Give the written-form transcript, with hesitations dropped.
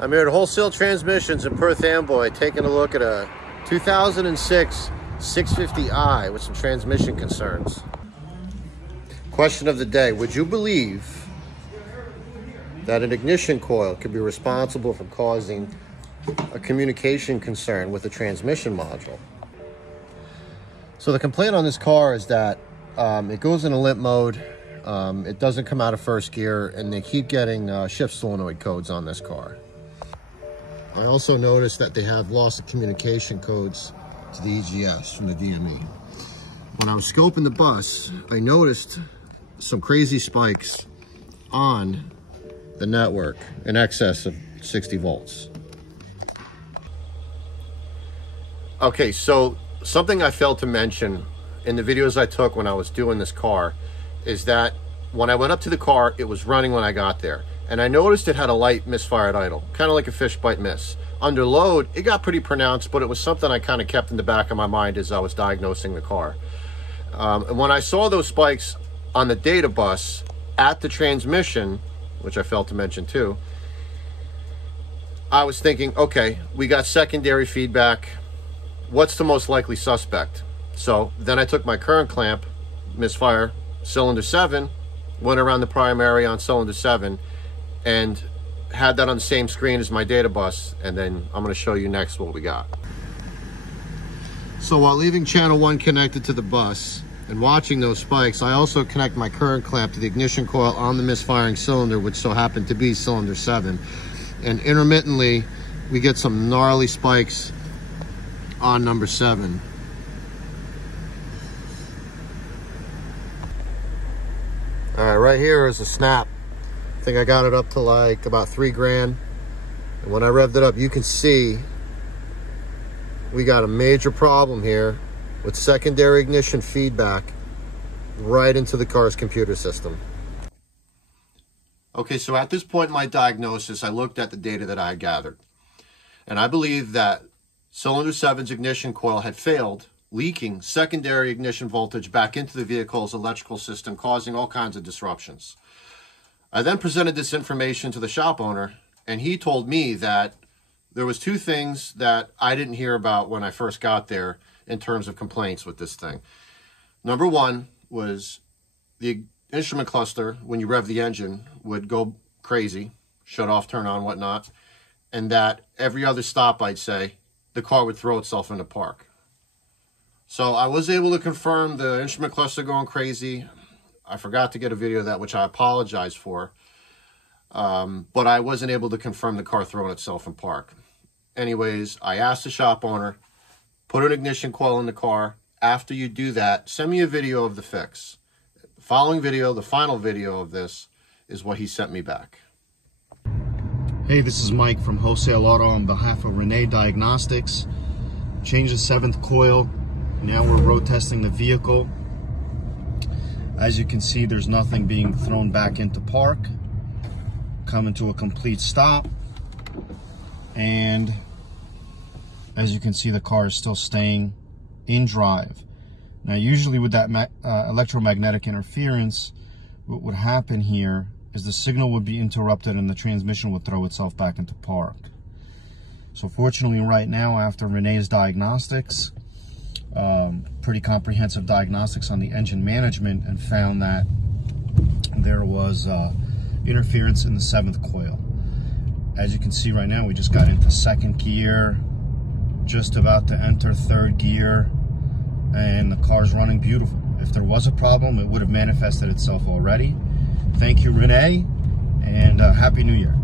I'm here at Wholesale Transmissions in Perth Amboy, taking a look at a 2006 650i with some transmission concerns. Question of the day: would you believe that an ignition coil could be responsible for causing a communication concern with the transmission module? So the complaint on this car is that it goes in a limp mode, it doesn't come out of first gear, and they keep getting shift solenoid codes on this car. I also noticed that they have loss of communication codes to the EGS from the DME. When I was scoping the bus, I noticed some crazy spikes on the network in excess of 60 volts. Okay, so something I failed to mention in the videos I took when I was doing this car is that when I went up to the car, it was running when I got there. And I noticed it had a light misfired idle, kind of like a fish bite miss. Under load, it got pretty pronounced, but it was something I kind of kept in the back of my mind as I was diagnosing the car. And when I saw those spikes on the data bus at the transmission, which I failed to mention too, I was thinking, okay, we got secondary feedback. What's the most likely suspect? So then I took my current clamp, misfire cylinder 7, went around the primary on cylinder 7, and had that on the same screen as my data bus, and then I'm going to show you next what we got. So while leaving channel 1 connected to the bus and watching those spikes, I also connect my current clamp to the ignition coil on the misfiring cylinder, which so happened to be cylinder 7, and intermittently we get some gnarly spikes on number 7. All right, right here is a snap. I think I got it up to like about 3 grand. And when I revved it up, you can see we got a major problem here with secondary ignition feedback right into the car's computer system. Okay, so at this point in my diagnosis, I looked at the data that I had gathered. And I believe that cylinder 7's ignition coil had failed, leaking secondary ignition voltage back into the vehicle's electrical system, causing all kinds of disruptions. I then presented this information to the shop owner, and he told me that there was 2 things that I didn't hear about when I first got there in terms of complaints with this thing. Number 1 was the instrument cluster, when you rev the engine, would go crazy, shut off, turn on, whatnot, and that every other stop, I'd say, the car would throw itself into park. So I was able to confirm the instrument cluster going crazy. I forgot to get a video of that, which I apologize for. But I wasn't able to confirm the car throwing itself in park. Anyways, I asked the shop owner, put an ignition coil in the car. After you do that, send me a video of the fix. The following video, the final video of this, is what he sent me back. Hey, this is Mike from Wholesale Auto on behalf of Renee Diagnostics. Changed the 7th coil. Now we're road testing the vehicle. As you can see, there's nothing being thrown back into park. Coming to a complete stop. And as you can see, the car is still staying in drive. Now, usually with that electromagnetic interference, what would happen here is the signal would be interrupted and the transmission would throw itself back into park. So fortunately right now, after Renee's diagnostics, pretty comprehensive diagnostics on the engine management, and found that there was interference in the 7th coil. As you can see right now, we just got into 2nd gear, just about to enter 3rd gear, and the car's running beautiful. If there was a problem, it would have manifested itself already. Thank you, Renee, and Happy New Year.